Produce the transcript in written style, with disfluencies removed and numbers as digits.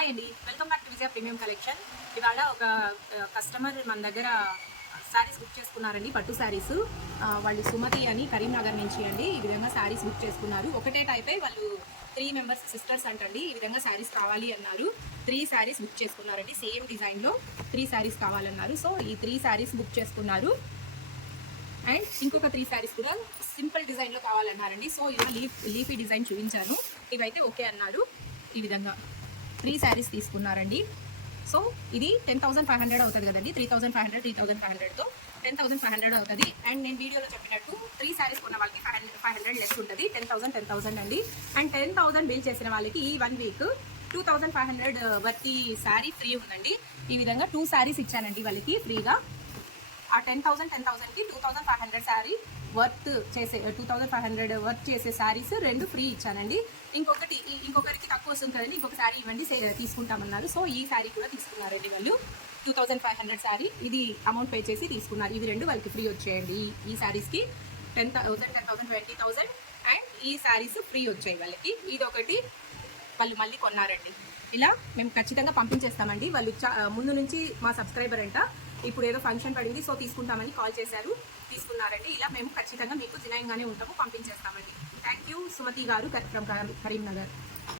Hi అండి, welcome back to Vijaya premium collection. ఇవాళ ఒక కస్టమర్ మన దగ్గర శారీస్ బుక్ చేసుకున్నారండి, పట్టు శారీస్. వాళ్ళు సుమతి అని కరీంనగర్ నుంచి అండి. ఈ విధంగా శారీస్ బుక్ చేసుకున్నారు. ఒకటే టైప్ వాళ్ళు 3 మెంబర్స్ సిస్టర్స్ అంటండి. ఈ విధంగా శారీస్ కావాలి అన్నారు. 3 శారీస్ బుక్ చేసుకున్నారండి. సేమ్ డిజైన్లో 3 శారీస్ కావాలన్నారు. సో ఈ 3 శారీస్ బుక్ చేసుకున్నారు. అండ్ ఇంకొక 3 శారీస్ కూడా సింపుల్ డిజైన్లో కావాలన్నారండి. సో ఇలా లీఫీ డిజైన్ చూపించాను. ఇవైతే ఓకే అన్నారు. ఈ విధంగా 3 శారీస్ తీసుకున్నారండి. సో ఇది 10,500 అవుతుంది కదండి. 3,500 3,500తో 10,500 అవుతుంది. అండ్ నేను వీడియోలో చెప్పినట్టు 3 శారీస్ కొన్న వాళ్ళకి 500 లెస్ ఉంటుంది. 10,000 అండి. అండ్ 10,000 బిల్ చేసిన వాళ్ళకి ఈ 1 వీక్ 2,500 వర్తి శారీ ఫ్రీ ఉందండి. ఈ విధంగా 2 శారీస్ ఇచ్చానండి వాళ్ళకి ఫ్రీగా. ఆ 10,000కి 2,500 శారీ వర్త్ చేసే 2,500 వర్త్ చేసే శారీస్ 2 ఫ్రీ ఇచ్చానండి. ఇంకొకరికి తక్కువ వస్తుంది కదండి, ఇంకొక శారీ ఇవ్వండి తీసుకుంటామన్నారు. సో ఈ శారీ కూడా తీసుకున్నారండి వాళ్ళు. 2,500 శారీ ఇది అమౌంట్ పే చేసి తీసుకున్నారు. ఇవి 2 వాళ్ళకి ఫ్రీ వచ్చాయండి. ఈ శారీస్కి 10,000 20,000 అండ్ ఈ శారీస్ ఫ్రీ వచ్చాయి వాళ్ళకి. ఇది ఒకటి వాళ్ళు మళ్ళీ కొన్నారండి. ఇలా మేము ఖచ్చితంగా పంపించేస్తామండి. వాళ్ళు ముందు నుంచి మా సబ్స్క్రైబర్ అంట. ఇప్పుడు ఏదో ఫంక్షన్ పడింది, సో తీసుకుంటామని కాల్ చేశారు, తీసుకున్నారండి. ఇలా మేము ఖచ్చితంగా మీకు జినాయంగానే ఉంటాము, పంపించేస్తామండి. థ్యాంక్ యూ సుమతి గారు ఫ్రమ్ కరీంనగర్.